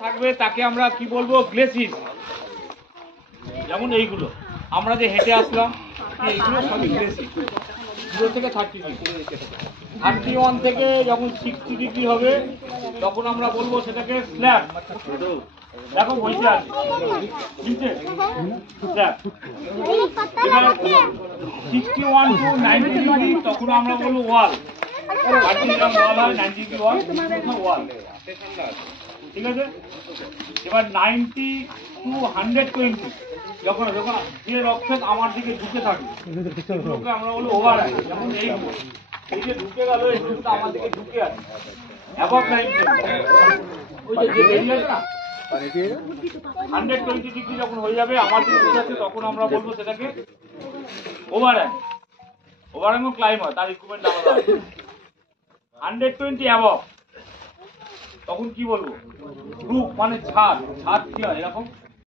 থাকবে তাকে আমরা কি বলবো, গ্লেসিস। যেমন এইগুলো আমরা যে হেঁটে আসলাম, এইগুলো সবই গ্লেসিস। 0 থেকে 31 থেকে যখন 60 ডিগ্রি হবে তখন আমরা বলবো সেটাকে স্ল্যাব। দেখো বইতে আছে স্ল্যাব। এবার 61 to 90 ডিগ্রি তখন আমরা বলবো ওয়াল। 30 গ্রাম ওয়াল হয়, 90 ডিগ্রি ওয়াল। ঠিক আছে। এবার 90 to 120 যখন যখন যে রক্ত আমার দিকে ঢুকে থাকে সেগুলোকে আমরা বলবো ওভার। যেমন এই যে ঢুকে গেল, এই জিনিসটা আমার দিকে ঢুকে আছে অ্যাবভ 90, ওই যে বেরিয়ে আছে না 120 ডিগ্রি যখন হয়ে যাবে আমার দিকে ঢুকে আছে তখন আমরা বলবো সেটাকে ওভারহ্যাং। ওভারহ্যাংও ক্লাইম হয়, তার ইকুইপমেন্ট আলাদা আছে। 120 অ্যাবভ তখন কি বলবো, রূপ মানে ছাদ। ছাদ কি হয় এরকম